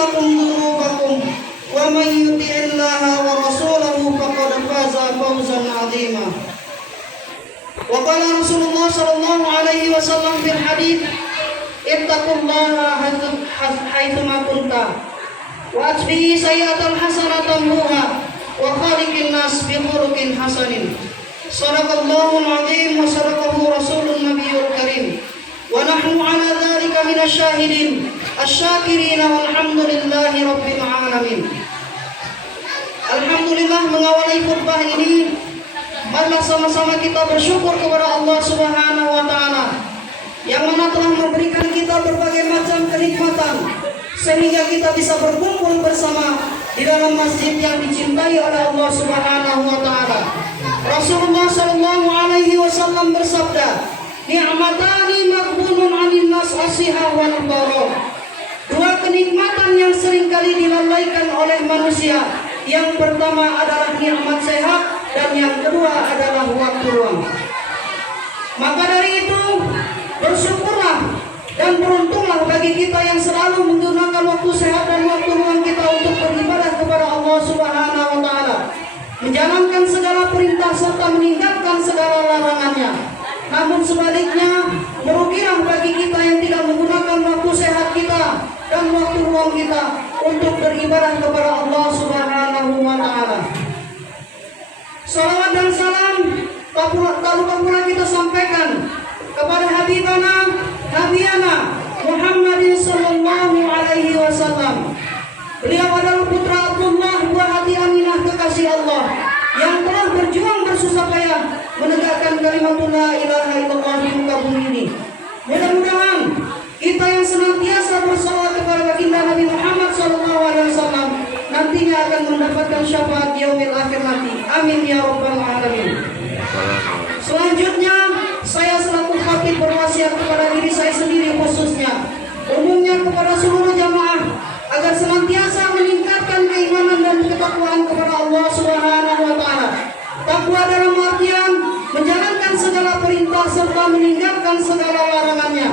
لكم ذنوبكم ومن يطع الله ورسوله فقد فاز فوزا عظيما. وقال رسول الله صلى الله عليه وسلم في الحديث اتقوا الله حيثما كنت واتبعوا سيئة الحسنة تمحوها وخالق الناس بخلق حسن. صدق الله العظيم وصدقه رسول النبي الكريم ونحن على ذلك من الشاهدين الsyakirina walhamdulillahi rabbil alamin. Alhamdulillah, mengawali khutbah ini marilah sama-sama kita bersyukur kepada Allah Subhanahu wa taala yang mana telah memberikan kita berbagai macam kenikmatan sehingga kita bisa berkumpul bersama di dalam masjid yang dicintai oleh Allah Subhanahu wa taala. Rasulullah sallallahu alaihi wasallam bersabda, "Ni'matani maghbunun 'anil nas as-sihah wal faragh." Dua kenikmatan yang seringkali dilalaikan oleh manusia. Yang pertama adalah nikmat sehat dan yang kedua adalah waktu luang. Maka dari itu bersyukurlah dan beruntunglah bagi kita yang selalu menggunakan waktu sehat dan waktu luang kita untuk beribadah kepada Allah Subhanahu wa taala, menjalankan segala perintah serta meninggalkan segala larangannya. Namun sebaliknya merugilah bagi kita yang tidak menggunakan waktu sehat kita dan waktu luang kita untuk beribadah kepada Allah Subhanahu wa taala. Salawat dan salam tak lupa pula kita sampaikan kepada Habibana Nabiana Muhammadin sallallahu alaihi wasallam. Beliau adalah putra Abdullah, buah hati Aminah kekasih Allah yang telah berjuang bersusah payah menegakkan kalimat la ilaha illallah di muka bumi ini. Mudah-mudahan kita yang senantiasa bersalawat kepada baginda Nabi Muhammad SAW nantinya akan mendapatkan syafaat yaumil akhir nanti. Amin ya rabbal alamin. Selanjutnya saya selaku khatib berwasiat kepada diri saya sendiri khususnya, umumnya kepada seluruh jamaah agar senantiasa meningkatkan keimanan dan ketakwaan kepada Allah Subhanahu wa taala. Takwa dalam artian menjalankan segala perintah serta meninggalkan segala larangannya.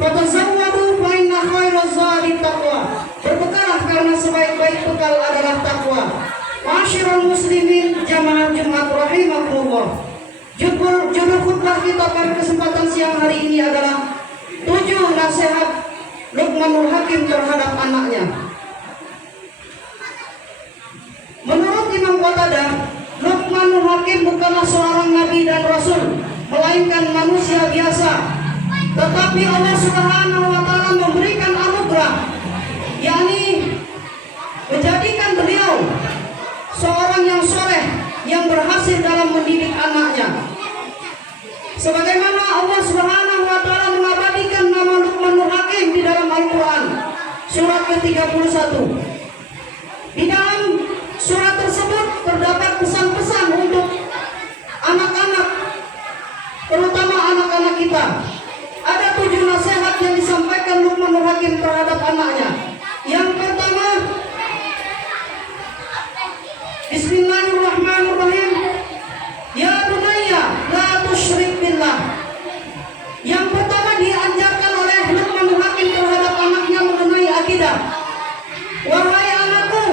Fatazawwadu fa inna khairaz zadi taqwa. Berbekalah karena sebaik-baik bekal adalah takwa. Ma'asyiral muslimin jamaah Jumat rahimakumullah. Judul khutbah kita pada kesempatan siang hari ini adalah 7 nasihat Luqmanul Hakim terhadap anaknya. Menurut Imam Qatadah, Luqmanul Hakim bukanlah seorang nabi dan rasul, melainkan manusia biasa. Tetapi Allah Subhanahu wa taala memberikan anugerah, yakni menjadikan beliau seorang yang soleh yang berhasil dalam mendidik anaknya. Sebagaimana Allah Subhanahu wa taala mengabadikan nama Luqmanul Hakim di dalam Al-Qur'an surat ke-31. Di dalam surat tersebut terdapat pesan-pesan untuk anak-anak, terutama anak-anak kita. Ada 7 nasihat yang disampaikan Luqmanul Hakim terhadap anaknya. Yang pertama, Bismillahirrahmanirrahim. Ya bunayya la tusyrik billah. Yang pertama diajarkan oleh Luqmanul Hakim terhadap anaknya mengenai akidah. Wahai anakku,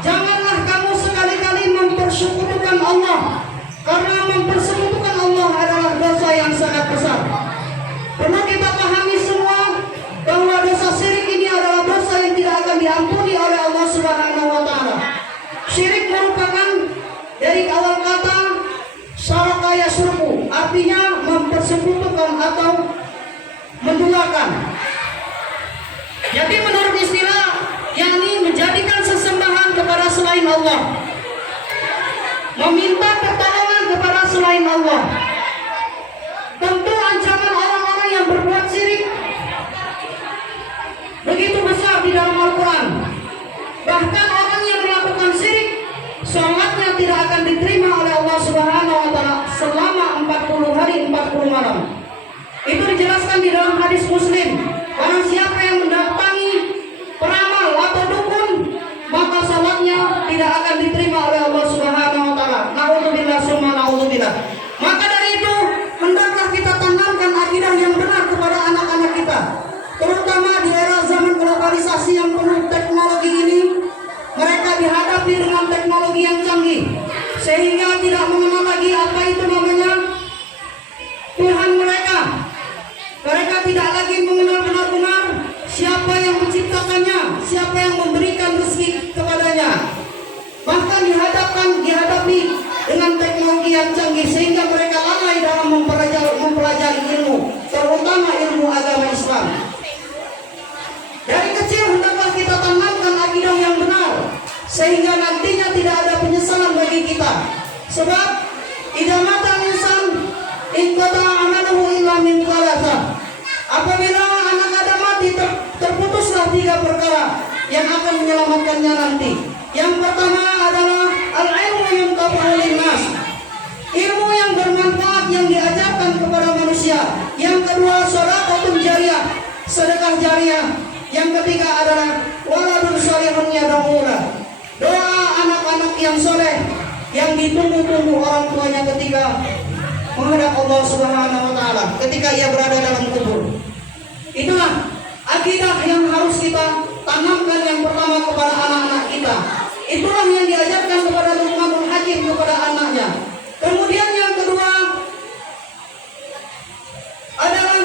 janganlah kamu sekali-kali mempersekutukan Allah, karena mempersekutukan Allah adalah dosa yang sangat besar. Perlu kita pahami semua bahwa dosa syirik ini adalah dosa yang tidak akan diampuni oleh Allah Subhanahu wa taala. Syirik merupakan dari awal kata syaraka yasruku, artinya mempersekutukan atau menduakan. Jadi menurut istilah yakni menjadikan sesembahan kepada selain Allah, meminta pertolongan kepada selain Allah. Tentu ancaman orang-orang yang berbuat syirik begitu besar di dalam Al-Quran. Bahkan orang yang melakukan syirik, sholatnya tidak akan diterima oleh Allah Subhanahu wa taala selama 40 hari 40 malam. Itu dijelaskan di dalam hadis Muslim. Barang siapa yang mendatangi peramal atau dukun, maka sholatnya tidak akan diterima oleh Allah Subhanahu wa taala. Na'udzubillah summa na'udzubillah. Maka dari itu hendaklah kita tanamkan akidah yang benar kepada anak-anak kita, terutama di era zaman globalisasi yang penuh teknologi yang canggih sehingga mereka lalai dalam mempelajari ilmu, terutama ilmu agama Islam. Dari kecil hendaklah kita tanamkan akidah yang benar, sehingga nantinya tidak ada penyesalan bagi kita. Sebab idza mata insan inqata amaluhu illa min thalatha. Apabila anak Adam mati, terputuslah 3 perkara yang akan menyelamatkannya nanti. Yang pertama adalah al-ilmu yunqatu linnas, ilmu yang bermanfaat yang diajarkan kepada manusia. Yang kedua shadaqatun jariyah, sedekah jariah. Yang ketiga adalah waladun shalihun yad'u lahu, doa anak-anak yang soleh yang ditunggu-tunggu orang tuanya ketika menghadap Allah Subhanahu wa taala, ketika ia berada dalam kubur. Itulah akidah yang harus kita tanamkan yang pertama kepada anak-anak kita. Itulah yang diajarkan kepada Luqmanul Hakim kepada anaknya. Kemudian yang kedua adalah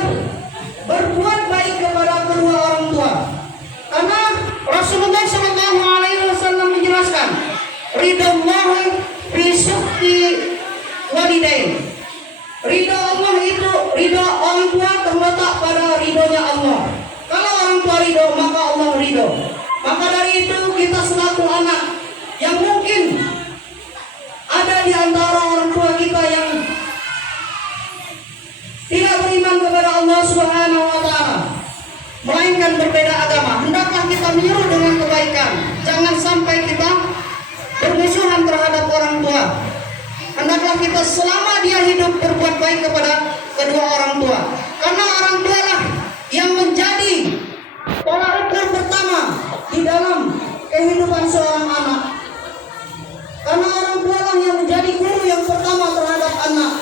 berbuat baik kepada kedua orang tua. Karena Rasulullah Shallallahu Alaihi Wasallam menjelaskan, ridallah fi sukhti walidain. Ridho Allah itu, ridho orang tua terletak pada ridhonya Allah. Kalau orang tua ridho, maka Allah ridho. Maka dari itu kita selaku anak yang mungkin ada di antara orang tua kita yang tidak beriman kepada Allah Subhanahu wa taala, melainkan berbeda agama, hendaklah kita menyuruh dengan kebaikan. Jangan sampai kita bermusuhan terhadap orang tua. Hendaklah kita selama dia hidup berbuat baik kepada kedua orang tua. Karena orang tua lah yang menjadi tolak ukur pertama di dalam kehidupan seorang anak. Karena orang tua lah yang menjadi guru yang pertama terhadap anak.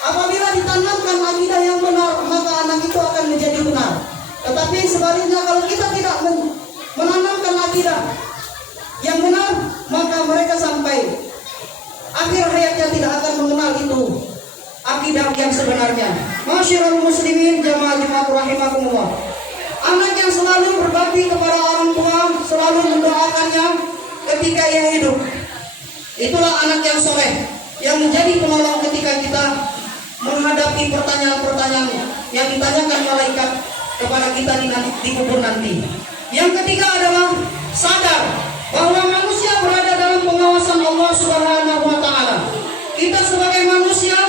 Apabila ditanamkan akidah yang benar, maka anak itu akan menjadi benar. Tetapi sebaliknya kalau kita tidak menanamkan akidah yang benar, maka mereka sampai akhir hayatnya tidak akan mengenal itu akidah yang sebenarnya. Masyarul muslimin jamaah Jumat rahimakumullah. Anak yang selalu berbakti kepada orang tua, selalu mendoakannya ketika ia hidup, itulah anak yang soleh, yang menjadi penolong ketika kita menghadapi pertanyaan-pertanyaan yang ditanyakan malaikat kepada kita di kubur nanti. Yang ketiga adalah sadar bahwa manusia berada dalam pengawasan Allah Subhanahu wa taala. Kita sebagai manusia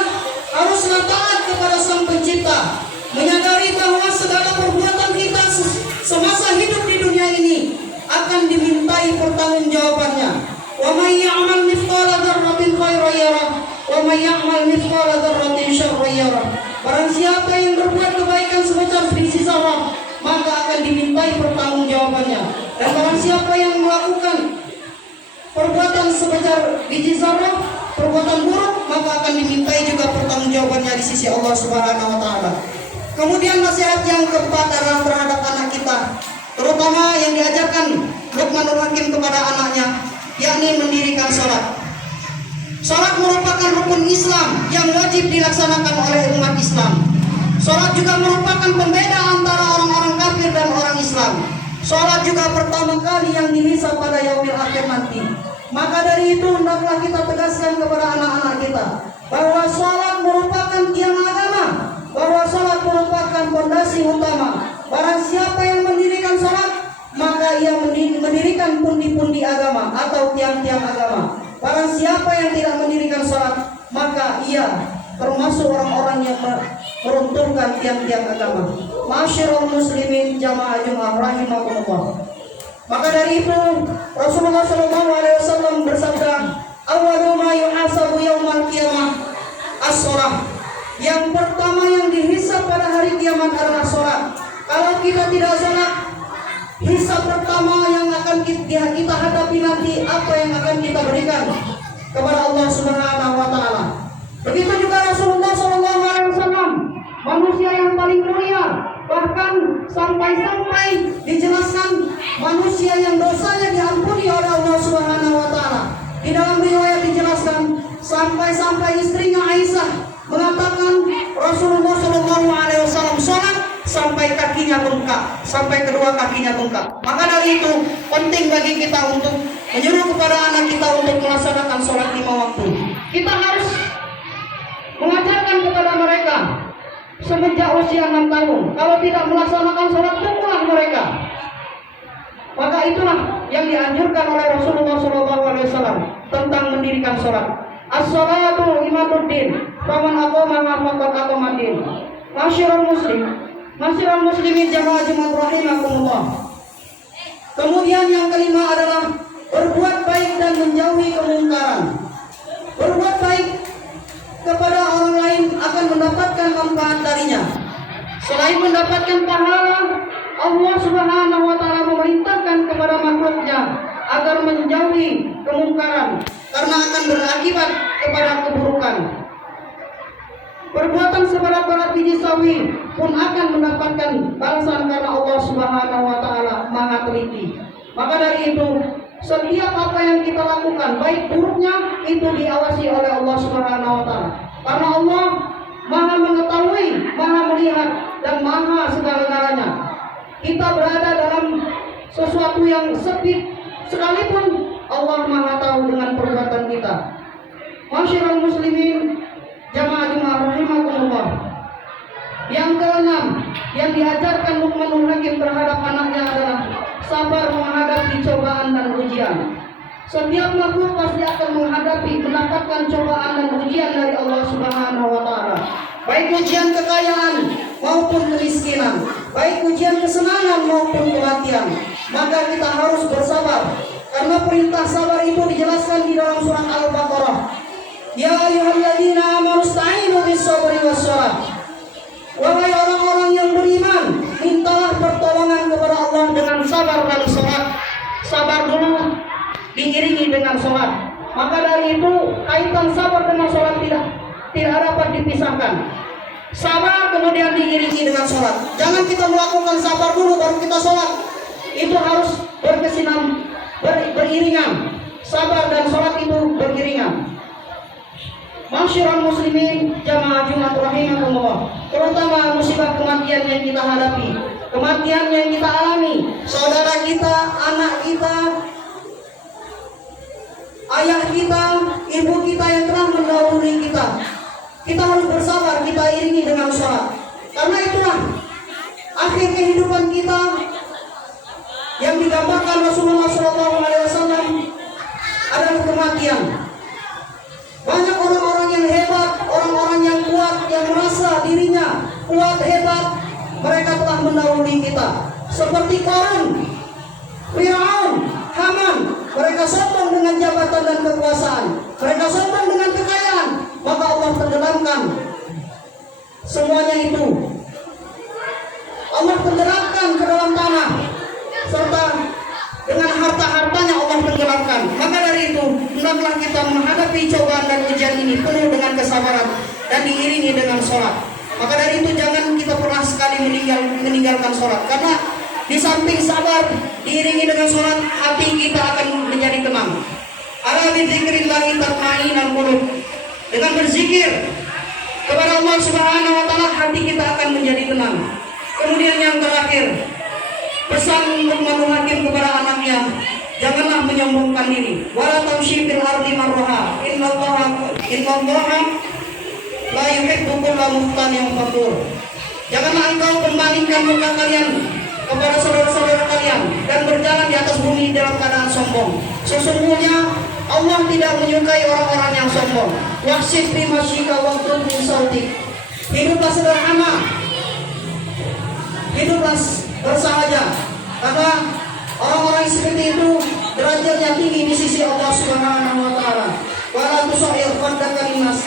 haruslah taat kepada Sang Pencipta, menyadari bahwa segala perbuatan kita semasa hidup di dunia ini akan dimintai pertanggungjawabannya. Wa may ya'mal mithqala dzarratin khairan yarah wa may ya'mal mithqala dzarratin syarran yarah. Barang siapa yang berbuat kebaikan sebesar biji zarah, maka akan dimintai pertanggungjawabannya. Dan barang siapa yang melakukan perbuatan sebesar biji zarah, perbuatan buruk, maka akan dimintai juga pertanggungjawabannya di sisi Allah Subhanahu wa taala. Kemudian nasihat yang keempat adalah terhadap anak kita, terutama yang diajarkan Luqmanul Hakim kepada anaknya, yakni mendirikan salat. Salat merupakan rukun Islam yang wajib dilaksanakan oleh umat Islam. Salat juga merupakan pembeda antara orang-orang kafir dan orang Islam. Salat juga pertama kali yang dihisab pada yaumil akhir nanti. Maka dari itu hendaklah kita tegaskan kepada anak-anak kita bahwa salat merupakan tiang agama, bahwa salat merupakan fondasi utama. Barang siapa yang mendirikan salat, maka ia mendirikan pundi-pundi agama atau tiang-tiang agama. Barang siapa yang tidak mendirikan salat, maka ia termasuk orang-orang yang meruntuhkan tiang-tiang agama. Masyarul muslimin jamaah Jumat rahimakumullah. Maka dari itu Rasulullah SAW bersabda, awwalu ma yuhasabu yaumal qiyamah as-shalah. Yang pertama yang dihisab pada hari kiamat adalah salat. Kalau kita tidak salat, hisab pertama yang akan kita hadapi nanti, apa yang akan kita berikan kepada Allah Subhanahu wa taala. Begitu juga Rasulullah SAW, manusia yang paling mulia, bahkan sampai-sampai dijelaskan manusia yang dosanya diampuni oleh Allah Subhanahu wa taala. Di dalam riwayat dijelaskan sampai-sampai istrinya Aisyah mengatakan Rasulullah SAW sholat sampai kakinya bengkak, sampai kedua kakinya bengkak. Maka dari itu penting bagi kita untuk menyuruh kepada anak kita untuk melaksanakan sholat 5 waktu. Kita harus katakan kepada mereka semenjak usia 6 tahun, kalau tidak melaksanakan sholat, pukullah mereka. Maka itulah yang dianjurkan oleh Rasulullah SAW tentang mendirikan sholat. As-sholatu imaduddin, faman aqamaha faqad aqamaddin. Masyiral muslimin jamaah Jumat rahimakumullah. Kemudian yang kelima adalah berbuat baik dan menjauhi kemungkaran. Berbuat baik kepada orang lain akan mendapatkan manfaat darinya. Selain mendapatkan pahala, Allah Subhanahu wa taala memerintahkan kepada makhluknya agar menjauhi kemungkaran karena akan berakibat kepada keburukan. Perbuatan seberat-berat biji sawi pun akan mendapatkan balasan karena Allah Subhanahu wa taala Maha teliti. Maka dari itu, setiap apa yang kita lakukan, baik buruknya, itu diawasi oleh Allah Subhanahu wa taala. Karena Allah Maha mengetahui, Maha melihat, dan Maha segala-galanya. Kita berada dalam sesuatu yang sepi sekalipun, Allah Maha tahu dengan perbuatan kita. Masyiral muslimin jamaah Jumat rahimakumullah. Yang keenam yang diajarkan Luqmanul Hakim terhadap anaknya adalah sabar menghadapi cobaan dan ujian. Setiap makhluk pasti akan mendapatkan cobaan dan ujian dari Allah Subhanahu wa taala. Baik ujian kekayaan maupun kemiskinan, baik ujian kesenangan maupun kematian. Maka kita harus bersabar. Karena perintah sabar itu dijelaskan di dalam surat Al-Baqarah. Ya ayyuhalladzina amanu ista'inu bis-sabri was-shalah. Wahai orang-orang yang beriman, mintalah pertolongan kepada Allah dengan sabar dan salat. Sabar dulu diiringi dengan salat. Maka dari itu kaitan sabar dengan salat tidak dapat dipisahkan. Sabar kemudian diiringi dengan salat. Jangan kita melakukan sabar dulu baru kita salat. Itu harus beriringan. Sabar dan salat itu beriringan. Masyiral muslimin jamaah Jumat rahimakumullah. Terutama musibah kematian yang kita hadapi, kematian yang kita alami, saudara kita, anak kita, ayah kita, ibu kita yang telah mendahului kita. Kita harus bersabar, kita iringi dengan sholat. Karena itulah akhir kehidupan kita yang digambarkan Rasulullah SAW adalah kematian. Banyak orang-orang yang hebat, orang-orang yang kuat, yang merasa dirinya kuat, hebat, mereka telah mendahului kita. Seperti Qarun, Fir'aun, Haman, mereka sombong dengan jabatan dan kekuasaan, mereka sombong dengan kekayaan, maka Allah tenggelamkan semuanya itu. Allah tenggelamkan ke dalam tanah, serta dengan harta-hartanya Allah tenggelamkan. Maka dari itu, hendaklah kita menghadapi cobaan dan ujian ini penuh dengan kesabaran dan diiringi dengan sholat. Maka dari itu jangan kita pernah sekali meninggalkan sholat. Karena di samping sabar diiringi dengan sholat, hati kita akan menjadi tenang. Ala bidzikrillahi tatma'innul qulub. Dengan berzikir kepada Allah Subhanahu wa taala, hati kita akan menjadi tenang. Kemudian yang terakhir, pesan Luqmanul Hakim kepada anaknya, janganlah menyombongkan diri. Wala tamshi fil ardi marha. Innallaha la yuhibbu kulla mukhtalin fakhur. Janganlah engkau membandingkan muka kalian kepada saudara-saudara kalian dan berjalan di atas bumi dalam keadaan sombong. Sesungguhnya Allah tidak menyukai orang-orang yang sombong. Waqsid fi masyika waqtud min sautik. Hiduplah sederhana, hiduplah bersahaja, karena orang-orang seperti itu derajatnya tinggi di sisi Allah Subhanahu wa taala. Wala tusair qaddaka linnas.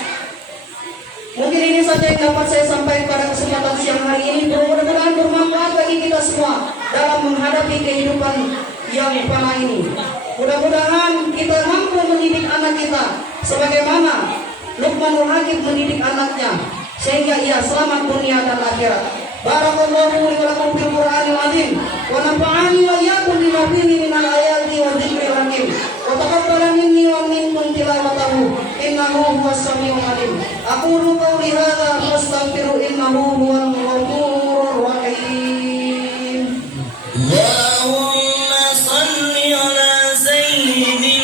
Mungkin ini saja yang dapat saya sampaikan pada kesempatan siang hari ini. Mudah-mudahan bermanfaat bagi kita semua dalam menghadapi kehidupan yang fana ini. Mudah-mudahan kita mampu mendidik anak kita sebagaimana Luqmanul Hakim mendidik anaknya sehingga ia selamat dunia dan akhirat. Barakallahu li wa lakum fil Qur'anil azim wa nafa'ani wa iyyakum bima fihi minal ayati wa dzikril hakim wa taqabbala minni wa minkum tilawatahu innahu huwas samiul alim. Aqulu qawli hadza fastaghfiru innahu huwal ghafurur rahim.